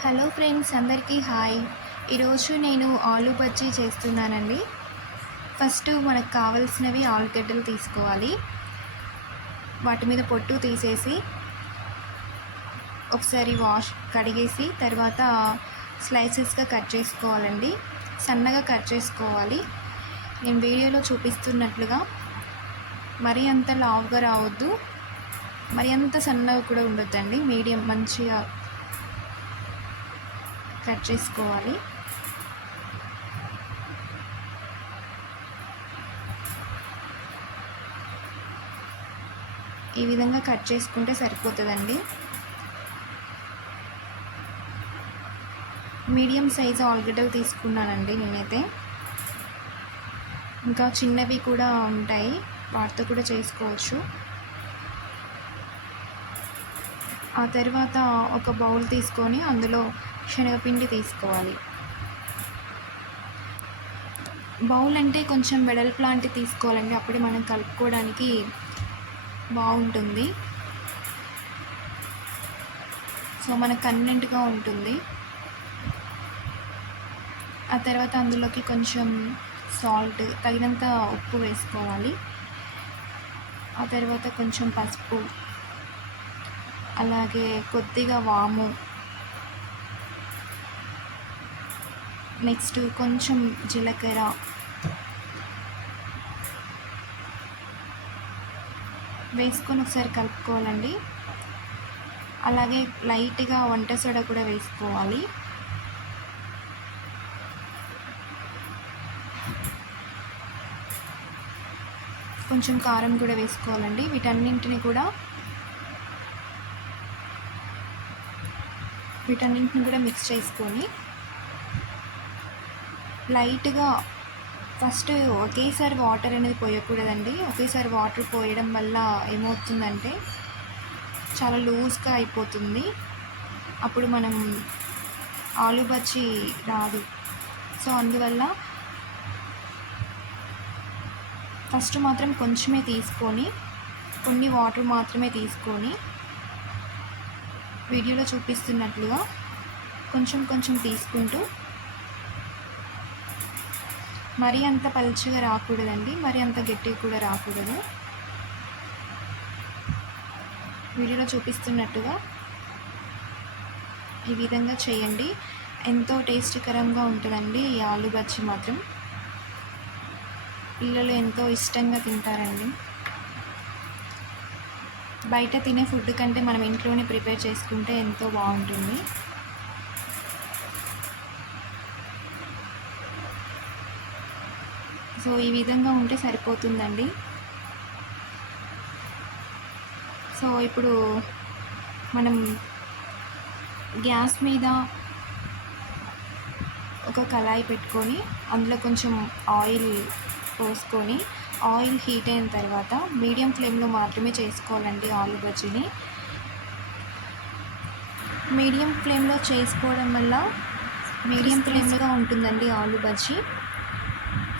Hello friends, అందరికీ hi. ఈరోజు నేను ఆలు బజ్జీ చేస్తున్నానండి. ఫస్ట్ మనకు కావాల్సినవి ఆలుగడ్డలు తీసుకోవాలి. వాటి మీద పొట్టు తీసేసి ఒకసారి కడిగేసి తర్వాత స్లైసెస్గా కట్ చేసుకోవాలండి. సన్నగా కట్ చేసుకోవాలి. నేను వీడియోలో చూపిస్తున్నట్లుగా మరీ అంత లావుగా రావద్దు, మరి అంత సన్నగా కూడా ఉండొద్దండి. మీడియం మంచిగా కట్ చేసుకోవాలి. ఈ విధంగా కట్ చేసుకుంటే సరిపోతుందండి. మీడియం సైజు ఆలుగడ్డలు తీసుకున్నానండి నేనైతే. ఇంకా చిన్నవి కూడా ఉంటాయి, వాటితో కూడా చేసుకోవచ్చు. ఆ తర్వాత ఒక బౌల్ తీసుకొని అందులో శనగపిండి తీసుకోవాలి. బౌల్ అంటే కొంచెం వెడల్పు లాంటి తీసుకోవాలండి, అప్పుడే మనం కలుపుకోవడానికి బాగుంటుంది. సో మనకు కన్వీనెంట్గా ఉంటుంది. ఆ తర్వాత అందులోకి కొంచెం సాల్ట్, తగినంత ఉప్పు వేసుకోవాలి. ఆ తర్వాత కొంచెం పసుపు, అలాగే కొద్దిగా వాము, నెక్స్ట్ కొంచెం జీలకర్ర, వేసుకొని ఒకసారి కలుపుకోవాలండి. అలాగే లైట్గా వంట సోడా కూడా వేసుకోవాలి. కొంచెం కారం కూడా వేసుకోవాలండి. వీటన్నింటిని కూడా మిక్స్ చేసుకొని లైట్గా ఫస్ట్ ఒకేసారి వాటర్ అనేది పోయకూడదండి. ఒకేసారి వాటర్ పోయడం వల్ల ఏమవుతుందంటే చాలా లూజ్గా అయిపోతుంది. అప్పుడు మనం ఆలు బజ్జీ రాదు. సో అందువల్ల ఫస్ట్ మాత్రం కొంచెమే తీసుకొని, కొన్ని వాటర్ మాత్రమే తీసుకొని, వీడియోలో చూపిస్తున్నట్లుగా కొంచెం కొంచెం తీసుకుంటూ, మరీ అంత పలుచగా రాకూడదండి, మరీ అంత గట్టిగా కూడా రాకూడదు. వీడియోలో చూపిస్తున్నట్టుగా ఈ విధంగా చేయండి. ఎంతో టేస్టీకరంగా ఉంటుందండి ఈ ఆలు బజ్జీ మాత్రం. పిల్లలు ఎంతో ఇష్టంగా తింటారండి. బయట తినే ఫుడ్ కంటే మనం ఇంట్లోనే ప్రిపేర్ చేసుకుంటే ఎంతో బాగుంటుంది. సో ఈ విధంగా ఉంటే సరిపోతుందండి. సో ఇప్పుడు మనం గ్యాస్ మీద ఒక కళాయి పెట్టుకొని అందులో కొంచెం ఆయిల్ పోసుకొని, ఆయిల్ హీట్ అయిన తర్వాత మీడియం ఫ్లేమ్లో మాత్రమే చేసుకోవాలండి ఆలు బజ్జీని. మీడియం ఫ్లేమ్లో చేసుకోవడం వల్ల మీడియం ఫ్లేమ్గా ఉంటుందండి ఆలు బజ్జీ.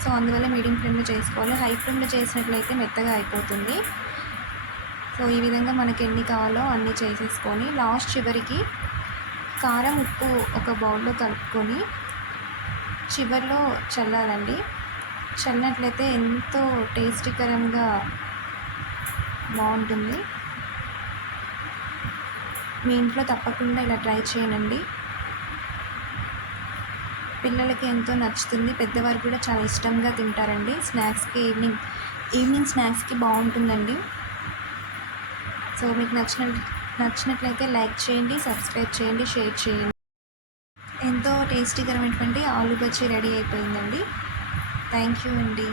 సో అందువల్ల మీడియం ఫ్లేమ్లో చేసుకోవాలి. హై ఫ్లేమ్లో చేసినట్లయితే మెత్తగా అయిపోతుంది. సో ఈ విధంగా మనకి ఎన్ని కావాలో అన్నీ చేసేసుకొని లాస్ట్ చివరికి కారం, ఉప్పు ఒక బౌల్లో కలుపుకొని చివరిలో చల్లాలండి. చల్లినట్లయితే ఎంతో టేస్టీకరంగా బాగుంటుంది. మీ ఇంట్లో తప్పకుండా ఇలా ట్రై చేయండి. పిల్లలకి ఎంతో నచ్చుతుంది, పెద్దవారు కూడా చాలా ఇష్టంగా తింటారండి. స్నాక్స్కి ఈవినింగ్ స్నాక్స్కి బాగుంటుందండి. సో మీకు నచ్చినట్లయితే లైక్ చేయండి, సబ్స్క్రైబ్ చేయండి, షేర్ చేయండి. ఎంతో టేస్టీకరమైనటువంటి ఆలు బజ్జీ రెడీ అయిపోయిందండి. థ్యాంక్ యూ అండి.